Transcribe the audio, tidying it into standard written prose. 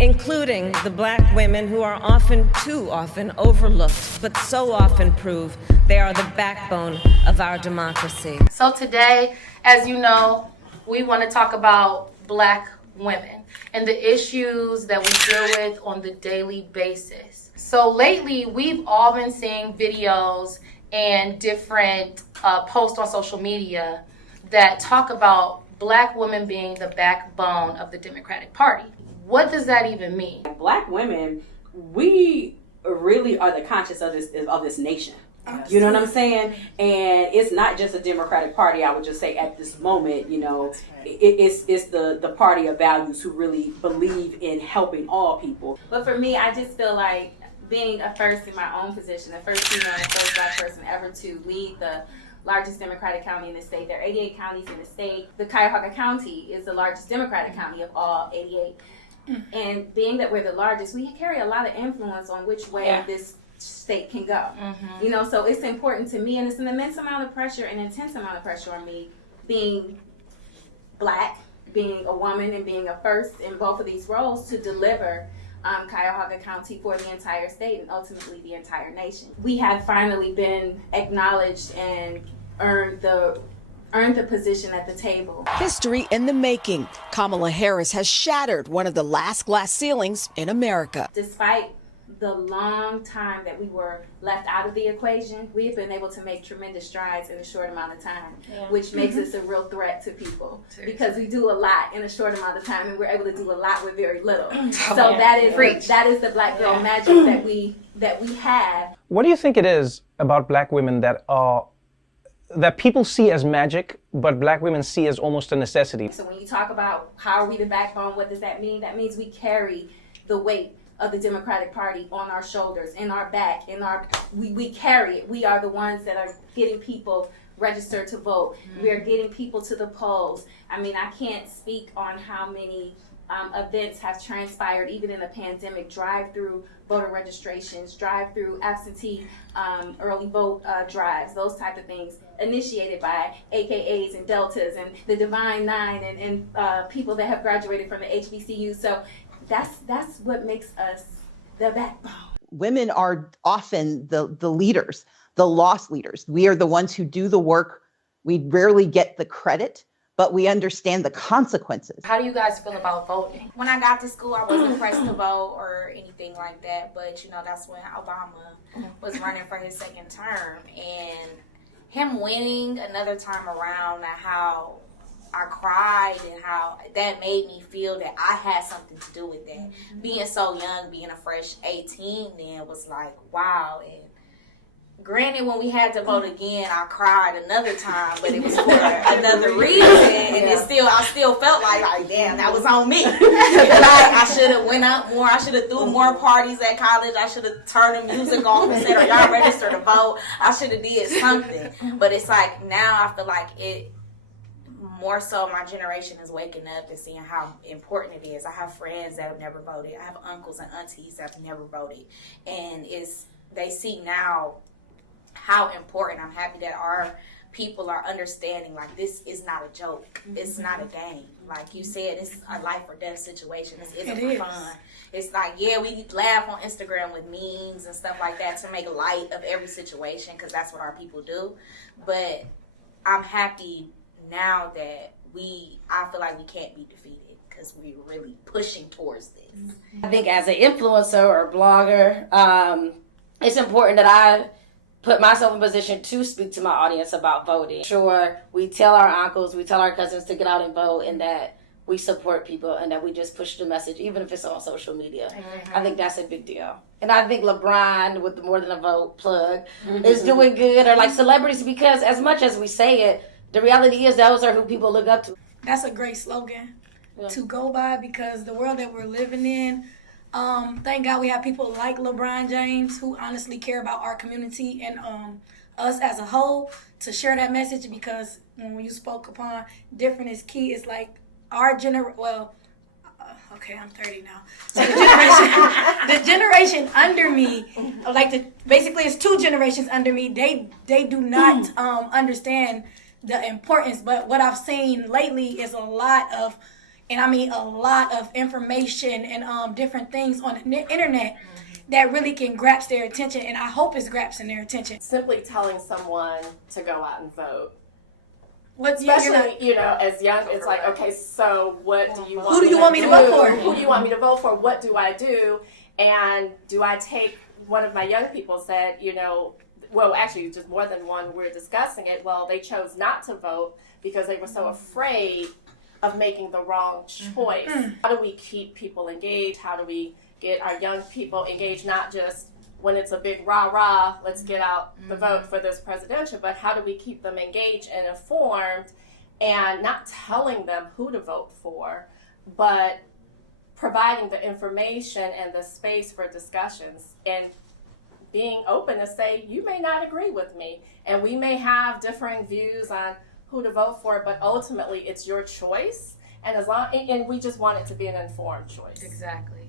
including the Black women who are often, too often, overlooked, but so often prove they are the backbone of our democracy. So today, as you know, we want to talk about Black women and the issues that we deal with on the daily basis. So lately, we've all been seeing videos and different posts on social media that talk about Black women being the backbone of the Democratic Party. What does that even mean? Black women, we really are the conscience of this nation. You know what I'm saying? And it's not just a Democratic Party. I would just say at this moment, you know, it's the party of values who really believe in helping all people. But for me, I just feel like being a first in my own position, the first female and first Black person ever to lead the largest Democratic county in the state. There are 88 counties in the state. The Cuyahoga County is the largest Democratic county of all 88. And being that we're the largest, we carry a lot of influence on which way this state can go. You know, so it's important to me, and it's an immense amount of pressure, an intense amount of pressure on me, being Black, being a woman, and being a first in both of these roles to deliver Cuyahoga County for the entire state and ultimately the entire nation. We have finally been acknowledged and earned the position at the table. History in the making. Kamala Harris has shattered one of the last glass ceilings in America. Despite the long time that we were left out of the equation, we've been able to make tremendous strides in a short amount of time, which makes us a real threat to people. Seriously. Because we do a lot in a short amount of time, and we're able to do a lot with very little. So that is the Black girl magic that we have. What do you think it is about Black women that people see as magic, but Black women see as almost a necessity? So when you talk about how are we the backbone, what does that mean? That means we carry the weight of the Democratic Party on our shoulders, in our back, we carry it. We are the ones that are getting people registered to vote. We are getting people to the polls. I mean, I can't speak on how many events have transpired, even in the pandemic, drive-through voter registrations, drive-through absentee early vote drives, those type of things, initiated by AKAs and Deltas and the Divine Nine and people that have graduated from the HBCU. So that's what makes us the backbone. Women are often the leaders, the lost leaders. We are the ones who do the work. We rarely get the credit, but we understand the consequences. How do you guys feel about voting? When I got to school, I wasn't pressed to vote or anything like that, but you know, that's when Obama was running for his second term, and him winning another time around, and how I cried and how that made me feel that I had something to do with that. Being so young, being a fresh 18 then was like, wow. And granted, when we had to vote again, I cried another time, but it was for another reason. And I still felt like, damn, that was on me. Like, I should have went out more. I should have threw more parties at college. I should have turned the music off and said, are y'all registered to vote? I should have did something. But it's like, now I feel like more so my generation is waking up and seeing how important it is. I have friends that have never voted. I have uncles and aunties that have never voted. And they see now how important. I'm happy that our people are understanding, like, this is not a joke. It's not a game. Like you said, it's a life or death situation. This isn't for fun. It's like, we laugh on Instagram with memes and stuff like that to make light of every situation, because that's what our people do. But I'm happy now that I feel like we can't be defeated, because we're really pushing towards this. I think as an influencer or blogger, it's important that I put myself in position to speak to my audience about voting. Sure, we tell our uncles, we tell our cousins to get out and vote, and that we support people, and that we just push the message, even if it's on social media. I think that's a big deal. And I think LeBron, with the More Than a Vote plug, is doing good, or like celebrities, because as much as we say it, the reality is those are who people look up to. That's a great slogan to go by, because the world that we're living in, thank God we have people like LeBron James who honestly care about our community and us as a whole to share that message, because when you spoke upon different is key, it's like our okay, I'm 30 now. So the generation under me, basically it's 2 generations under me, they do not understand the importance. But what I've seen lately is a lot of and I mean a lot of information and different things on the internet that really can grasp their attention, and I hope it's grasping their attention. Simply telling someone to go out and vote. What's Especially, you know, as young, it's like, okay, so what do you want? Who do you want me to vote for? Who do you want me to vote for? What do I do? And do I take, one of my young people said, you know, well, actually, just more than one, we're discussing it. Well, they chose not to vote because they were so afraid of making the wrong choice. How do we keep people engaged? How do we get our young people engaged, not just when it's a big rah-rah, let's get out the vote for this presidential, but how do we keep them engaged and informed and not telling them who to vote for, but providing the information and the space for discussions and being open to say, you may not agree with me, and we may have differing views on who to vote for, but ultimately it's your choice, and we just want it to be an informed choice. Exactly.